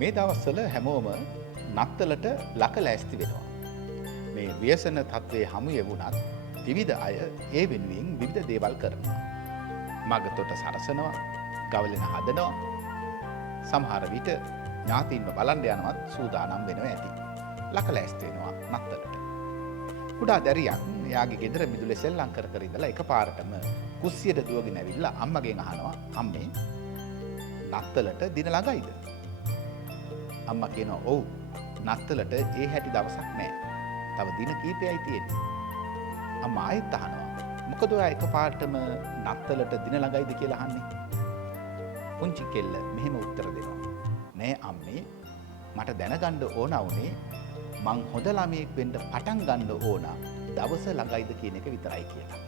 මේ දවස්වල හැමෝම නත්තලට ලක ලෑස්ති වෙනවා. මේ ව්‍යසන තත්ත්වයේ හමු යෙවුණත් විවිධ අය ඒ වෙනුවෙන් විවිධ දේවල් කරනවා. මගතොට සරසනවා, ගවලෙන හදනවා, සමහර විට ඥාතීන්ව බලන්න යනවත් සූදානම් වෙනවා ඇති. ලක ලෑස්ති වෙනවා නත්තලට. කුඩා දැරියක් එයාගේ ගෙදර මිදුලේ සෙල්ලම් කර කර ඉඳලා එකපාරටම කුස්සියට දුවගෙන ඇවිල්ලා අම්මගෙන් අහනවා, අම්මේ නත්තලට දින ළඟයිද? අම්මා කියනවා, ඔව් නත්තලට ඒ හැටි දවසක් නැහැ. තව දින කීපයයි තියෙන්නේ. අම්මා ආයෙත් අහනවා, මොකද ඔයා එකපාරටම නත්තලට දින ළඟයිද කියලා අහන්නේ? පුංචි කෙල්ල මෙහෙම උත්තර දෙනවා, නෑ අම්මේ, මට දැනගන්න ඕන වුණේ මං හොඳ ළමයෙක් වෙන්න පටන් ගන්න ඕන දවස ළඟයිද කියන එක විතරයි කියලා.